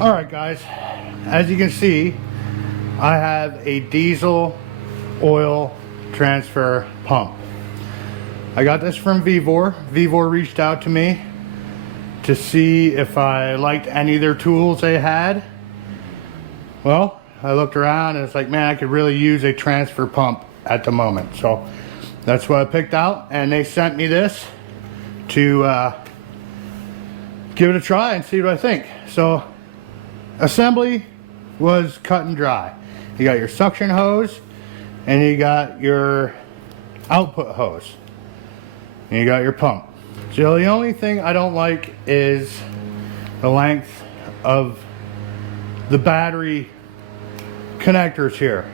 All right, guys, as you can see, I have a diesel oil transfer pump. I got this from VEVOR. VEVOR reached out to me to see if I liked any of their tools they had. Well, I looked around and it's like, man, I could really use a transfer pump at the moment. So that's what I picked out, and they sent me this to give it a try and see what I think. So assembly was cut and dry. You got your suction hose and you got your output hose and you got your pump. So the only thing I don't like is the length of the battery connectors here.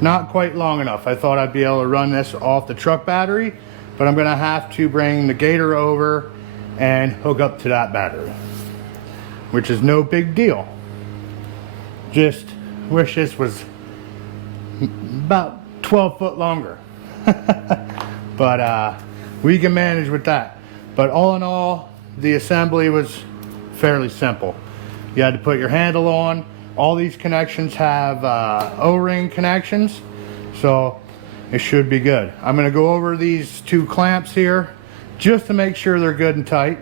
Not quite long enough. I thought I'd be able to run this off the truck battery, but I'm gonna have to bring the Gator over and hook up to that battery, which is no big deal. Just wish this was about 12 foot longer. But we can manage with that. But all in all, the assembly was fairly simple. You had to put your handle on. All these connections have O-ring connections, so it should be good. I'm going to go over these two clamps here just to make sure they're good and tight,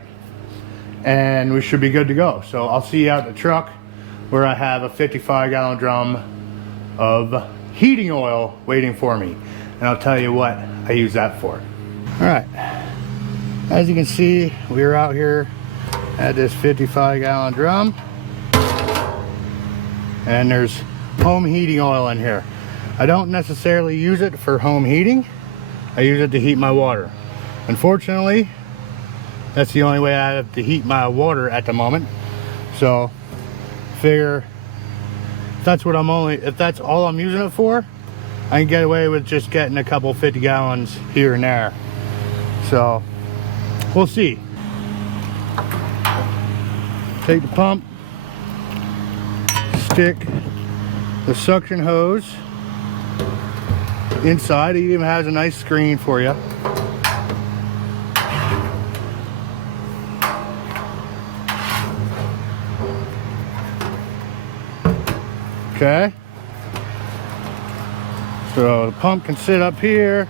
and we should be good to go. So I'll see you out in the truck where I have a 55-gallon drum of heating oil waiting for me, and I'll tell you what I use that for. All right, as you can see, we're out here at this 55-gallon drum, and there's home heating oil in here. I don't necessarily use it for home heating. I use it to heat my water. Unfortunately, that's the only way I have to heat my water at the moment. So figure if that's all I'm using it for, I can get away with just getting a couple 50 gallons here and there. So we'll see. Take the pump, stick the suction hose inside. It even has a nice screen for you. Okay, so the pump can sit up here.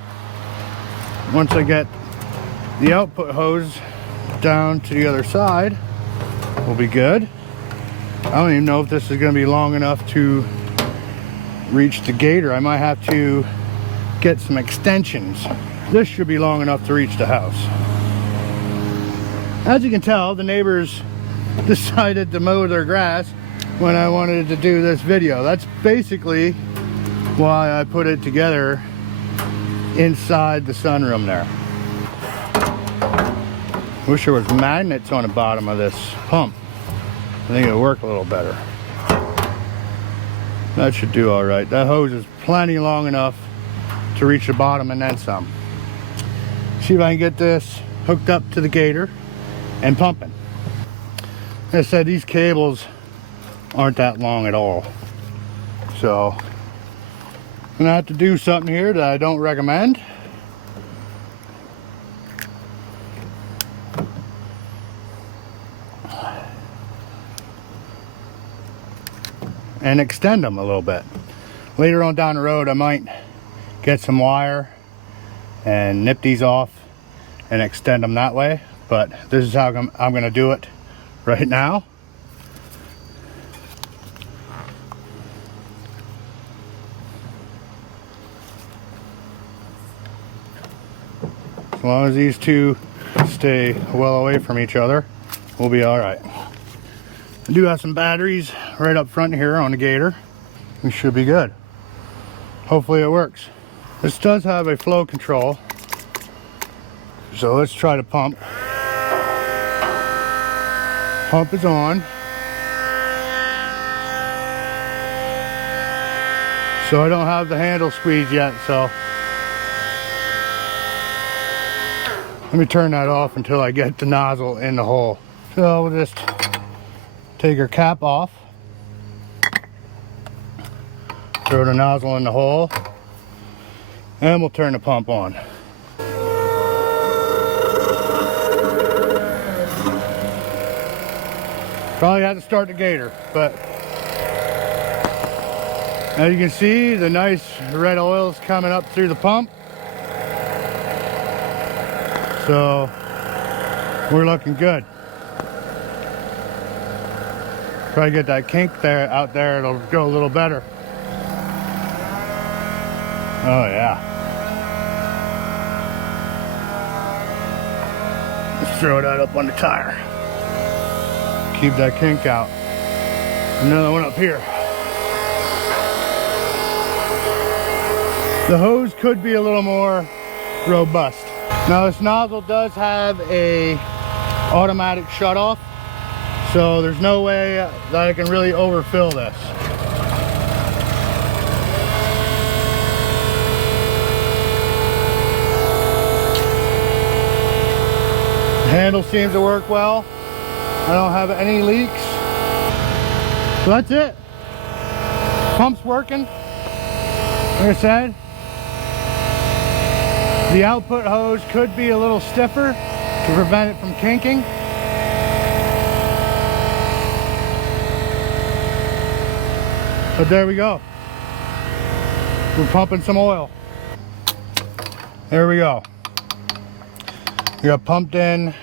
Once I get the output hose down to the other side, we'll be good. I don't even know if this is going to be long enough to reach the Gator. I might have to get some extensions. This should be long enough to reach the house. As you can tell, the neighbors decided to mow their grass when I wanted to do this video. That's basically why I put it together inside the sunroom there. Wish there was magnets on the bottom of this pump. I think it'll work a little better. That should do all right. That hose is plenty long enough to reach the bottom and then some. See if I can get this hooked up to the Gator and pumping. Like I said, these cables aren't that long at all, so I'm gonna have to do something here that I don't recommend. And extend them a little bit. Later on down the road, I might get some wire and nip these off and extend them that way, but this is how I'm gonna do it right now. As long as these two stay well away from each other, we'll be all right. I do have some batteries right up front here on the Gator. We should be good. Hopefully it works. This does have a flow control, so let's try to pump. Pump is on. So I don't have the handle squeezed yet, so let me turn that off until I get the nozzle in the hole. So we'll just take our cap off, throw the nozzle in the hole, and we'll turn the pump on. Probably had to start the Gator, but as you can see, the nice red oil is coming up through the pump. So we're looking good. Try to get that kink there out there, it'll go a little better. Oh yeah. Let's throw that up on the tire. Keep that kink out. Another one up here. The hose could be a little more robust. Now this nozzle does have a automatic shut off, so there's no way that I can really overfill this. The handle seems to work well. I don't have any leaks. So that's it. Pump's working. Like I said, the output hose could be a little stiffer to prevent it from kinking. But there we go. We're pumping some oil. There we go. We got pumped in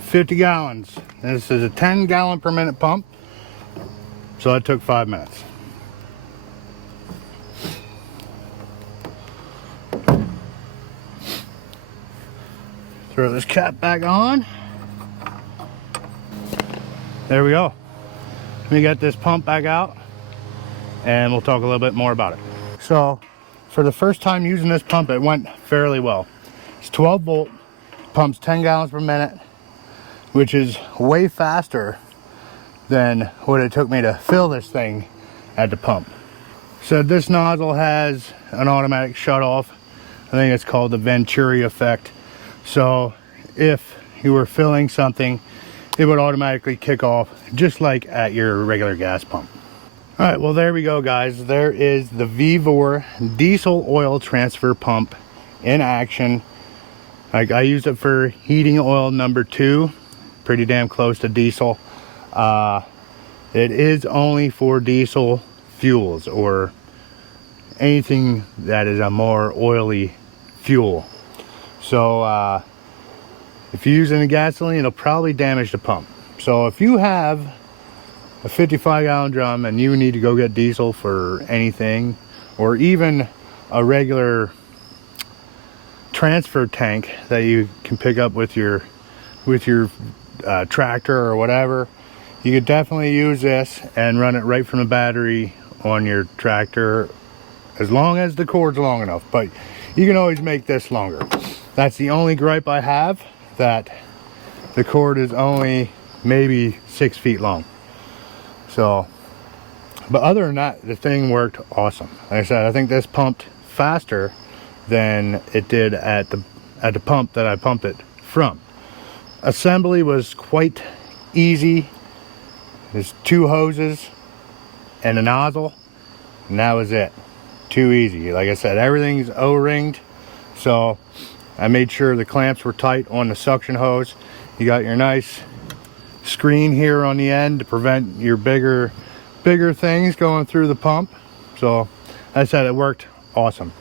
50 gallons. This is a 10 gallon per minute pump. So that took 5 minutes. Throw this cap back on. There we go. Let me get this pump back out and we'll talk a little bit more about it. So for the first time using this pump, it went fairly well. It's 12 volt, pumps 10 gallons per minute, which is way faster than what it took me to fill this thing at the pump. So this nozzle has an automatic shut off. I think it's called the Venturi effect. So if you were filling something, it would automatically kick off just like at your regular gas pump. All right, well there we go guys. There is the VEVOR diesel oil transfer pump in action. I used it for heating oil number 2, pretty damn close to diesel. It is only for diesel fuels or anything that is a more oily fuel. So if you use any gasoline, it'll probably damage the pump. So if you have a 55 gallon drum and you need to go get diesel for anything, or even a regular transfer tank that you can pick up with your tractor or whatever, you could definitely use this and run it right from the battery on your tractor, as long as the cord's long enough. But you can always make this longer. That's the only gripe I have, that the cord is only maybe 6 feet long. So, but other than that, the thing worked awesome. Like I said, I think this pumped faster than it did at the pump that I pumped it from. Assembly was quite easy. There's 2 hoses and a nozzle, and that was it. Too easy. Like I said, everything's O-ringed, so I made sure the clamps were tight on the suction hose. You got your nice screen here on the end to prevent your bigger things going through the pump. So like I said, it worked awesome.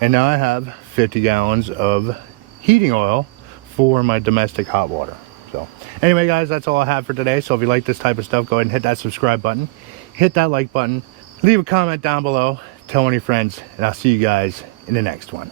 And now I have 50 gallons of heating oil for my domestic hot water. So anyway guys, that's all I have for today. So if you like this type of stuff, go ahead and hit that subscribe button, hit that like button, leave a comment down below, tell one of your friends, and I'll see you guys in the next one.